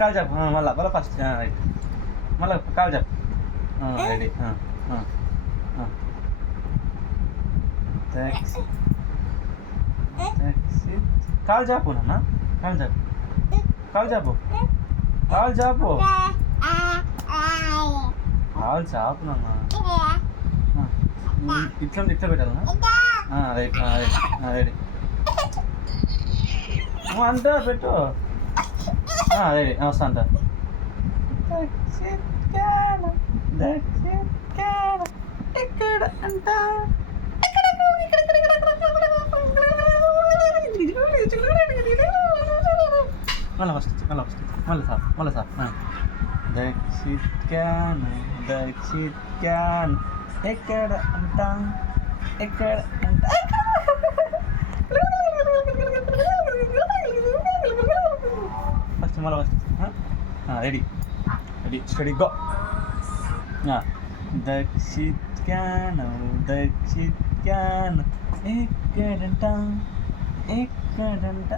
కాలు చెప్పు మళ్ళీ మళ్ళీ ఫస్ట్ రైట్ మళ్ళీ కాలు చెప్పు రెడీ ట్యాక్సీ ట్యాక్సీ కాలు చెప్పు నాన్న కాలు చెప్పు కాలు చెప్పు కాలు చెప్పు కాలు చాపు నాన్న ఇట్లా ఇట్లా పెట్టాలన్నా రైట్ రైట్ రెడీ అంటా పెట్టు రెడీ వస్తా అంట ఎక్కడ అంట మళ్ళీ ఫస్ట్ మళ్ళీ సార్ దక్షిత్యాన్ ఎక్కడ అంట ఎక్కడ అంట ఫస్ట్ మళ్ళీ ఫస్ట్ రెడీ స్టడీ గో దక్షిత్యాన్ ఎక్కడంట ఎక్కడంట